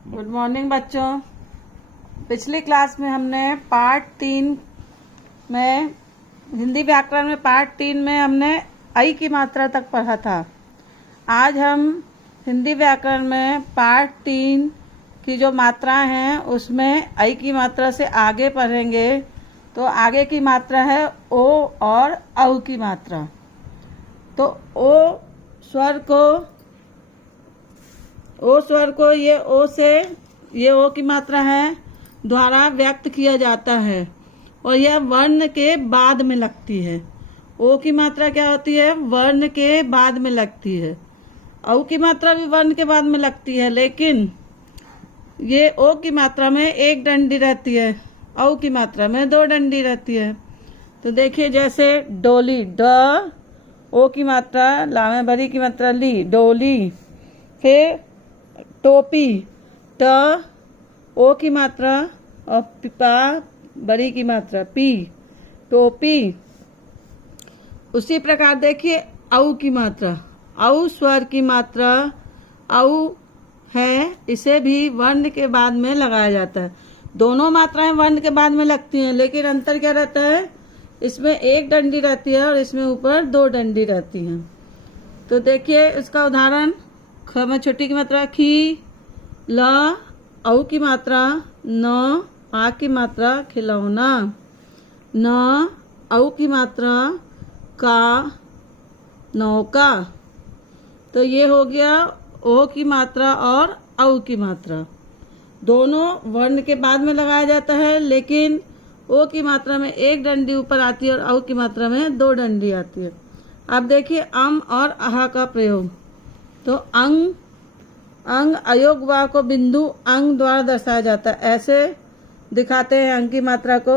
Good morning बच्चों। पिछली class में हमने पार्ट 3 में हिंदी व्याकरण में पार्ट 3 में हमने आई की मात्रा तक पढ़ा था। आज हम हिंदी व्याकरण में पार्ट 3 की जो मात्राएं हैं उसमें आई की मात्रा से आगे पढ़ेंगे। तो आगे की मात्रा है ओ और औ की मात्रा। तो ओ स्वर को ये ओ की मात्रा है द्वारा व्यक्त किया जाता है और यह वर्ण के बाद में लगती है। ओ की मात्रा क्या होती है? वर्ण के बाद में लगती है। औ की मात्रा भी वर्ण के बाद में लगती है, लेकिन ये ओ की मात्रा में एक डंडी रहती है, औ की मात्रा में दो डंडी रहती है। तो देखिए, जैसे डोली, ड ओ की मात्रा, लामे भरी की मात्रा ली, डोली। फिर टोपी, ट ओ की मात्रा और पा बड़ी की मात्रा पी, टोपी। उसी प्रकार देखिए औ की मात्रा, औ स्वर की मात्रा औ है, इसे भी वर्ण के बाद में लगाया जाता है। दोनों मात्राएं वर्ण के बाद में लगती हैं, लेकिन अंतर क्या रहता है? इसमें एक डंडी रहती है और इसमें ऊपर दो डंडी रहती हैं। तो देखिए इसका उदाहरण, ख में छोटी की मात्रा खी, ल औ की मात्रा न, आ की मात्रा खिलौना, न औ की मात्रा का नौका। तो ये हो गया ओ की मात्रा और औ की मात्रा। दोनों वर्ण के बाद में लगाया जाता है, लेकिन ओ की मात्रा में एक डंडी ऊपर आती है और औ की मात्रा में दो डंडी आती है। अब देखिए अम और अहा का प्रयोग। तो अंग अयोग वा को बिंदु अंग द्वारा दर्शाया जाता है। ऐसे दिखाते हैं अंग की मात्रा को,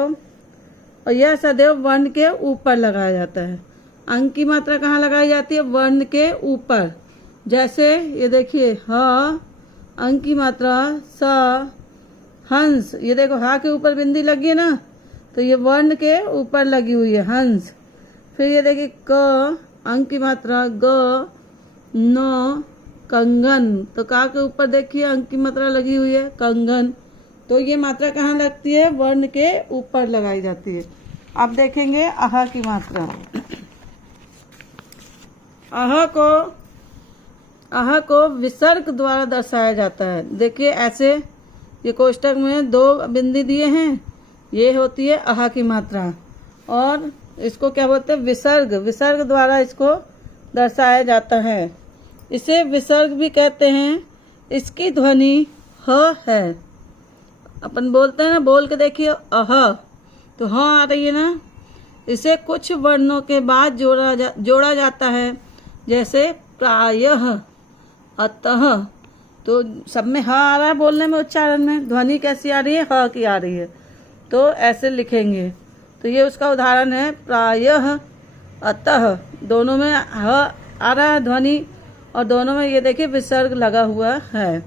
और यह सदैव वर्ण के ऊपर लगाया जाता है। अंग की मात्रा कहाँ लगाई जाती है? वर्ण के ऊपर। जैसे ये देखिए, ह अंग की मात्रा स, हंस। ये देखो, हा के ऊपर बिंदी लगी है ना, तो ये वर्ण के ऊपर लगी हुई है, हंस। फिर ये देखिए क अंग की मात्रा ग, न कंगन। तो का के ऊपर देखिए अंग की मात्रा लगी हुई है, कंगन। तो ये मात्रा कहाँ लगती है? वर्ण के ऊपर लगाई जाती है। अब देखेंगे अहा की मात्रा। अहा को विसर्ग द्वारा दर्शाया जाता है। देखिए ऐसे, ये कोष्टक में दो बिंदी दिए हैं, ये होती है अहा की मात्रा, और इसको क्या बोलते हैं? विसर्ग। विसर्ग द्वारा इसको दर्शाया जाता है। इसे विसर्ग भी कहते हैं। इसकी ध्वनि ह है। अपन बोलते हैं ना, बोल के देखिए अह, तो ह आ रही है ना। इसे कुछ वर्णों के बाद जोड़ा जाता है, जैसे प्रायः, अतः। तो सब में ह आ रहा है, बोलने में, उच्चारण में। ध्वनि कैसी आ रही है? ह की आ रही है। तो ऐसे लिखेंगे। तो ये उसका उदाहरण है, प्रायः, अतः। दोनों में ह आ रहा है ध्वनि, और दोनों में ये देखिए विसर्ग लगा हुआ है।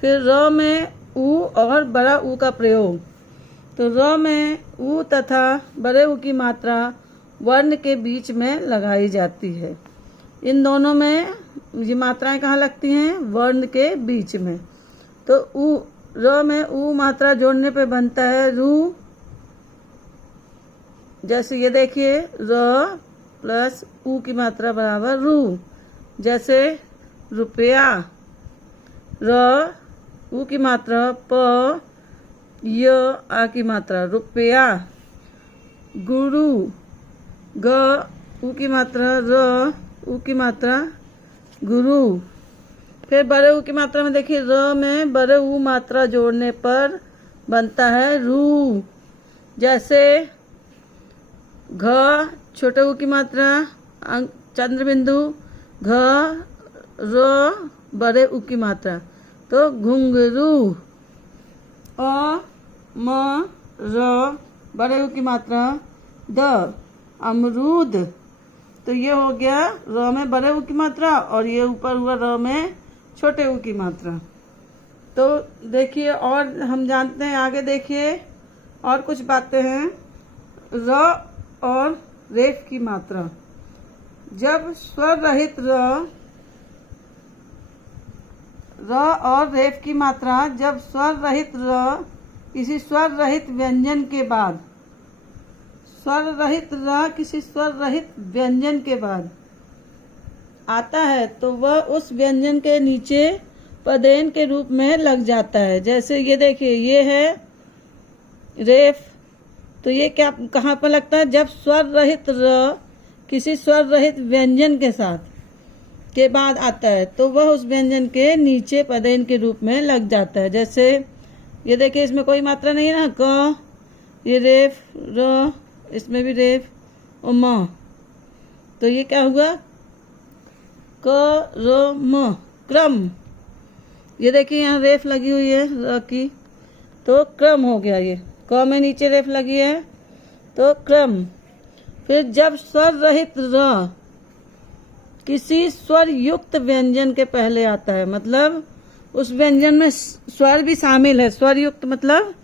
फिर र में उ और बड़ा ऊ का प्रयोग। तो र में ऊ तथा बड़े ऊ की मात्रा वर्ण के बीच में लगाई जाती है। इन दोनों में ये मात्राएं कहाँ लगती हैं? वर्ण के बीच में। तो ऊ, र में ऊ मात्रा जोड़ने पे बनता है रू। जैसे ये देखिए, र प्लस ऊ की मात्रा बराबर रू। जैसे रुपया, र ऊ की मात्रा प, य आ की मात्रा रुपया। गुरु, ग ऊ की मात्रा र, ऊ की मात्रा गुरु। फिर बड़े ऊ की मात्रा में देखिए, र में बड़े ऊ मात्रा जोड़ने पर बनता है रू। जैसे घ छोटे ऊ की मात्रा चंद्र बिंदु, घ र बड़े ऊ की मात्रा, तो घुंघरू। अ म र बड़े ऊ की मात्रा द, अमरूद। तो ये हो गया र में बड़े ऊ की मात्रा, और ये ऊपर हुआ र में छोटे ऊ की मात्रा। तो देखिए, और हम जानते हैं, आगे देखिए और कुछ बातें हैं। र और रेफ की मात्रा। जब स्वर रहित र और रेफ की मात्रा जब स्वर रहित र किसी स्वर रहित व्यंजन के बाद, स्वर रहित र किसी स्वर रहित व्यंजन के बाद आता है तो वह उस व्यंजन के नीचे पदेन के रूप में लग जाता है। जैसे ये देखिए, ये है रेफ, तो ये क्या कहाँ पर लगता है? जब स्वर रहित र किसी स्वर रहित व्यंजन के साथ के बाद आता है तो वह उस व्यंजन के नीचे पदेन के रूप में लग जाता है। जैसे ये देखिए, इसमें कोई मात्रा नहीं है ना, क, ये रेफ र, इसमें भी रेफ और म, तो ये क्या हुआ? क र म, क्रम। ये देखिए यहाँ रेफ लगी हुई है र की, तो क्रम हो गया। ये क में नीचे रेफ लगी है तो क्रम। फिर जब स्वर रहित र किसी स्वर युक्त व्यंजन के पहले आता है, मतलब उस व्यंजन में स्वर भी शामिल है। स्वर युक्त मतलब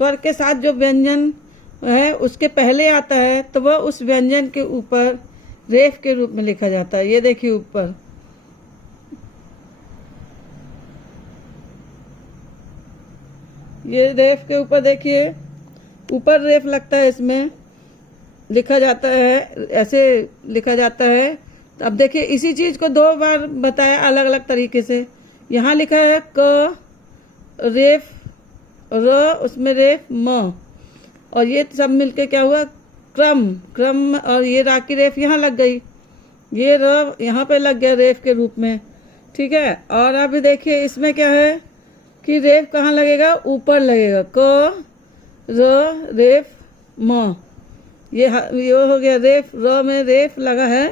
स्वर के साथ जो व्यंजन है उसके पहले आता है तो वह उस व्यंजन के ऊपर रेफ के रूप में लिखा जाता है। ये देखिए ऊपर, ये रेफ के ऊपर देखिए, ऊपर रेफ लगता है, इसमें लिखा जाता है, ऐसे लिखा जाता है। तो अब देखिए इसी चीज को दो बार बताया अलग अलग तरीके से। यहाँ लिखा है क रेफ र, उसमें रेफ म, और ये सब मिलके क्या हुआ? क्रम। क्रम, और ये रा की रेफ यहाँ लग गई, ये र यहाँ पे लग गया रेफ के रूप में, ठीक है। और अभी देखिए इसमें क्या है कि रेफ कहाँ लगेगा? ऊपर लगेगा, क र रेफ म, ये हो गया रेफ, र में रेफ लगा है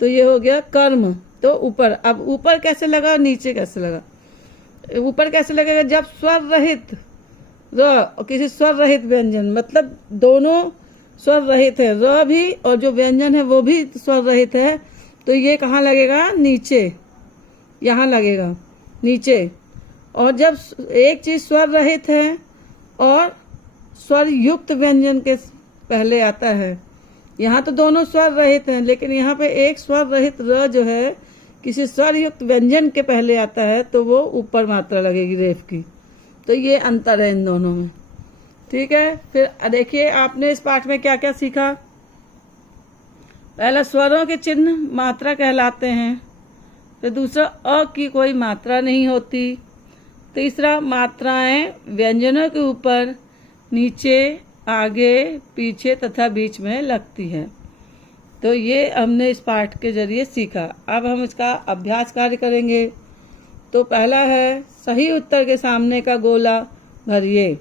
तो ये हो गया कर्म। तो ऊपर, अब ऊपर कैसे लगा, नीचे कैसे लगा? ऊपर कैसे लगेगा? जब स्वर रहित र और किसी स्वर रहित व्यंजन, मतलब दोनों स्वर रहित है, र भी और जो व्यंजन है वो भी स्वर रहित है, तो ये कहाँ लगेगा? नीचे, यहाँ लगेगा नीचे। और जब एक चीज स्वर रहित है और स्वर युक्त व्यंजन के पहले आता है, यहाँ तो दोनों स्वर रहित हैं, लेकिन यहाँ पे एक स्वर रहित र जो है किसी स्वर युक्त व्यंजन के पहले आता है तो वो ऊपर मात्रा लगेगी रेफ की। तो ये अंतर है इन दोनों में, ठीक है। फिर देखिए आपने इस पाठ में क्या क्या सीखा। पहला, स्वरों के चिन्ह मात्रा कहलाते हैं। फिर दूसरा, अ की कोई मात्रा नहीं होती। तीसरा, मात्राएं व्यंजनों के ऊपर, नीचे, आगे, पीछे तथा बीच में लगती है। तो ये हमने इस पाठ के जरिए सीखा। अब हम इसका अभ्यास कार्य करेंगे। तो पहला है, सही उत्तर के सामने का गोला भरिए।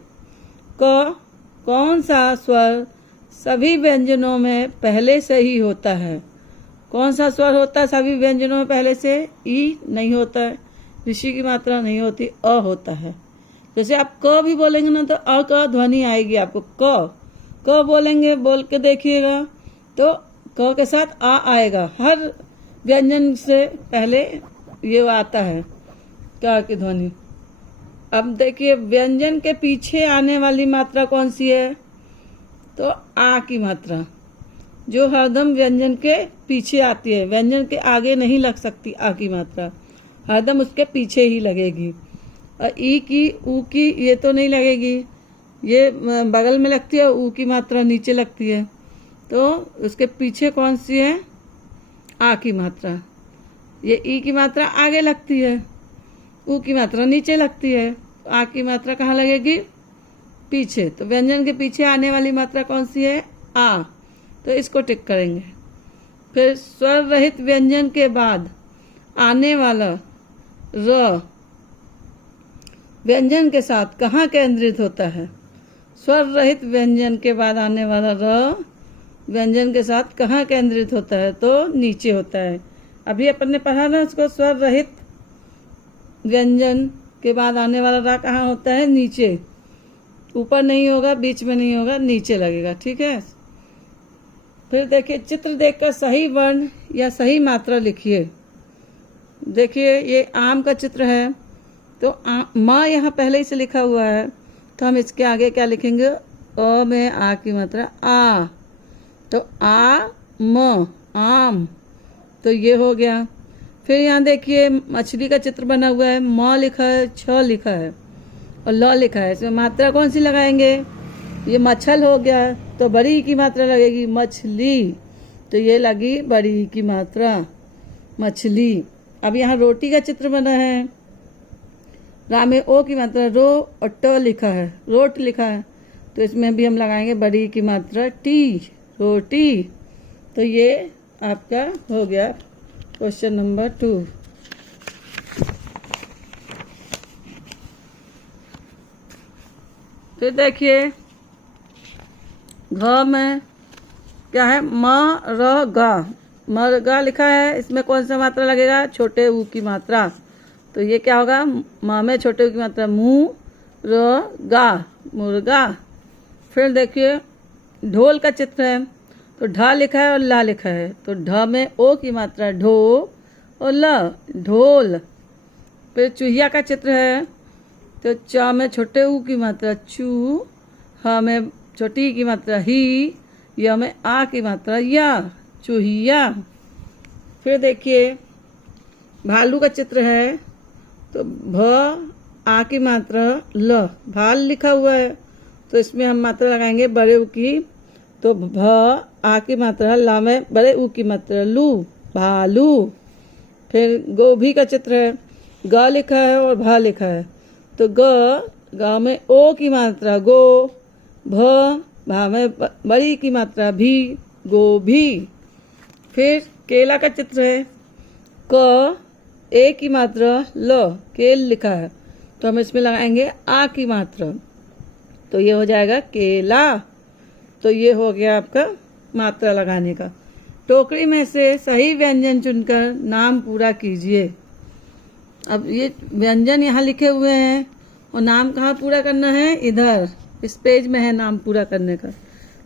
क, कौन सा स्वर सभी व्यंजनों में पहले से ही होता है? कौन सा स्वर होता है सभी व्यंजनों में पहले से? ई नहीं होता है, ऋषि की मात्रा नहीं होती, अ होता है। जैसे आप क भी बोलेंगे ना तो अ का ध्वनि आएगी आपको। क बोलेंगे, बोल के देखिएगा तो क के साथ आ आएगा। हर व्यंजन से पहले ये आता है क की ध्वनि। अब देखिए व्यंजन के पीछे आने वाली मात्रा कौन सी है? तो आ की मात्रा, जो हरदम व्यंजन के पीछे आती है। व्यंजन के आगे नहीं लग सकती आ की मात्रा, हरदम उसके पीछे ही लगेगी। और ई की, ऊ की ये तो नहीं लगेगी, ये बगल में लगती है, ऊ की मात्रा नीचे लगती है। तो उसके पीछे कौन सी है? आ की मात्रा। ये ई की मात्रा आगे लगती है, ऊ की मात्रा नीचे लगती है, आ की मात्रा कहाँ लगेगी? पीछे। तो व्यंजन के पीछे आने वाली मात्रा कौन सी है? आ। तो इसको टिक करेंगे। फिर स्वर रहित व्यंजन के बाद आने वाला र व्यंजन के साथ कहाँ केंद्रित होता है? स्वर रहित व्यंजन के बाद आने वाला र व्यंजन के साथ कहाँ केंद्रित होता है? तो नीचे होता है। अभी अपन ने पढ़ा ना उसको, स्वर रहित व्यंजन के बाद आने वाला रा कहाँ होता है? नीचे। ऊपर नहीं होगा, बीच में नहीं होगा, नीचे लगेगा, ठीक है। फिर देखिए, चित्र देखकर सही वर्ण या सही मात्रा लिखिए। देखिए ये आम का चित्र है, तो माँ यहाँ पहले ही से लिखा हुआ है, तो हम इसके आगे क्या लिखेंगे? अ में आ की मात्रा आ, तो आ म, आम, तो ये हो गया। फिर यहाँ देखिए मछली का चित्र बना हुआ है, म लिखा है, छ लिखा है और ल लिखा है। इसमें मात्रा कौन सी लगाएंगे? ये मच्छल हो गया तो बड़ी की मात्रा लगेगी मछली, तो ये लगी बड़ी की मात्रा मछली। अब यहाँ रोटी का चित्र बना है, रा में ओ की मात्रा रो और ट लिखा है, रोट लिखा है, तो इसमें भी हम लगाएंगे बड़ी की मात्रा टी, रोटी। तो ये आपका हो गया क्वेश्चन नंबर 2। फिर देखिए घ में क्या है? म र गा, मरगा लिखा है, इसमें कौन सा मात्रा लगेगा? छोटे ऊ की मात्रा। तो ये क्या होगा? म में छोटे ऊ की मात्रा मु र गा, मुर्गा। फिर देखिए ढोल का चित्र है, तो ढ लिखा है और ला लिखा है, तो ढ में ओ की मात्रा ढो और ल ढोल। फिर चूहिया का चित्र है, तो च में छोटे ऊ की मात्रा चू, ह में छोटी की मात्रा ही, य में आ की मात्रा या, चूहिया। फिर देखिए भालू का चित्र है, तो भ आ की मात्रा ल, भाल लिखा हुआ है, तो इसमें हम मात्रा लगाएंगे बड़े ऊ की, तो भ आ की मात्रा ला में बड़े ऊ की मात्रा लू, भालू। फिर गोभी का चित्र है, ग लिखा है और भ लिखा है, तो ग में ओ की मात्रा गो, भा में बड़ी की मात्रा भी, गोभी। फिर केला का चित्र है, क ए की मात्रा ल, केल लिखा है, तो हम इसमें लगाएंगे आ की मात्रा, तो ये हो जाएगा केला। तो ये हो गया आपका मात्रा लगाने का। टोकरी में से सही व्यंजन चुनकर नाम पूरा कीजिए। अब ये व्यंजन यहाँ लिखे हुए हैं और नाम कहाँ पूरा करना है? इधर इस पेज में है नाम पूरा करने का।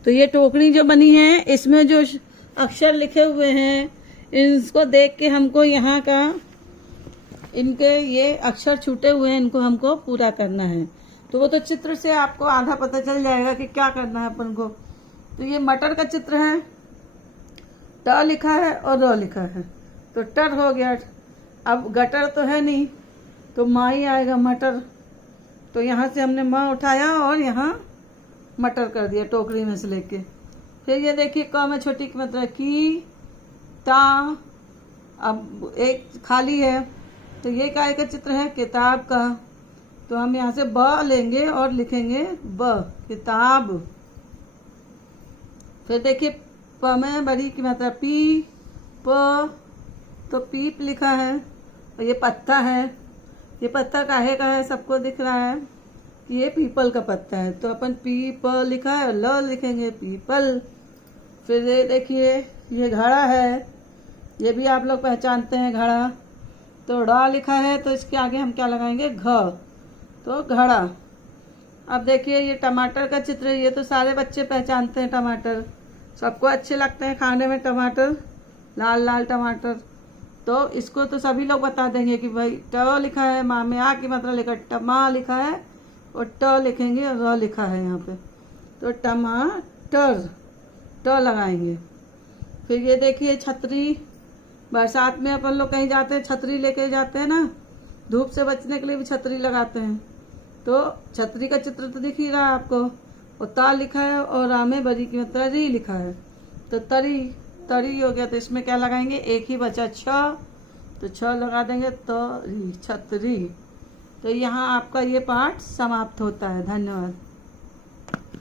तो ये टोकरी जो बनी है, इसमें जो अक्षर लिखे हुए हैं, इसको देख के हमको यहाँ का इनके ये अक्षर छूटे हुए हैं, इनको हमको पूरा करना है। तो वो तो चित्र से आपको आधा पता चल जाएगा कि क्या करना है अपन को। तो ये मटर का चित्र है, ट लिखा है और र लिखा है, तो टर हो गया। अब गटर तो है नहीं, तो माँ ही आएगा मटर, तो यहाँ से हमने माँ उठाया और यहाँ मटर कर दिया टोकरी में से लेके। फिर ये देखिए क में छोटी की मात्रा की, ता, अब एक खाली है, तो ये काय का चित्र है? किताब का, तो हम यहाँ से ब लेंगे और लिखेंगे ब, किताब। फिर देखिए प में बड़ी की मात्रा पी, प, तो पीप लिखा है, और ये पत्ता है, ये पत्ता काहे का है? सबको दिख रहा है कि ये पीपल का पत्ता है, तो अपन पी प लिखा है और ल लिखेंगे पीपल। फिर ये देखिए ये घड़ा है, ये भी आप लोग पहचानते हैं घड़ा, तो ड़ लिखा है, तो इसके आगे हम क्या लगाएंगे? घ, तो घड़ा। अब देखिए ये टमाटर का चित्र है, ये तो सारे बच्चे पहचानते हैं, टमाटर सबको अच्छे लगते हैं खाने में, टमाटर, लाल लाल टमाटर। तो इसको तो सभी लोग बता देंगे कि भाई ट लिखा है, माँ में आ की मात्रा लेकर टमा लिखा है और ट लिखेंगे और र लिखा है यहाँ पे, तो टमाटर, ट लगाएंगे। फिर ये देखिए छतरी, बरसात में अपन लोग कहीं जाते हैं छतरी लेके जाते हैं ना, धूप से बचने के लिए भी छतरी लगाते हैं, तो छतरी का चित्र तो दिख ही रहा है आपको, और ता लिखा है और रा में बड़ी की मात्रा री लिखा है, तो तरी, तरी हो गया। तो इसमें क्या लगाएंगे? एक ही बचा छ, तो छ लगा देंगे, तो छतरी। तो यहाँ आपका ये पाठ समाप्त होता है। धन्यवाद।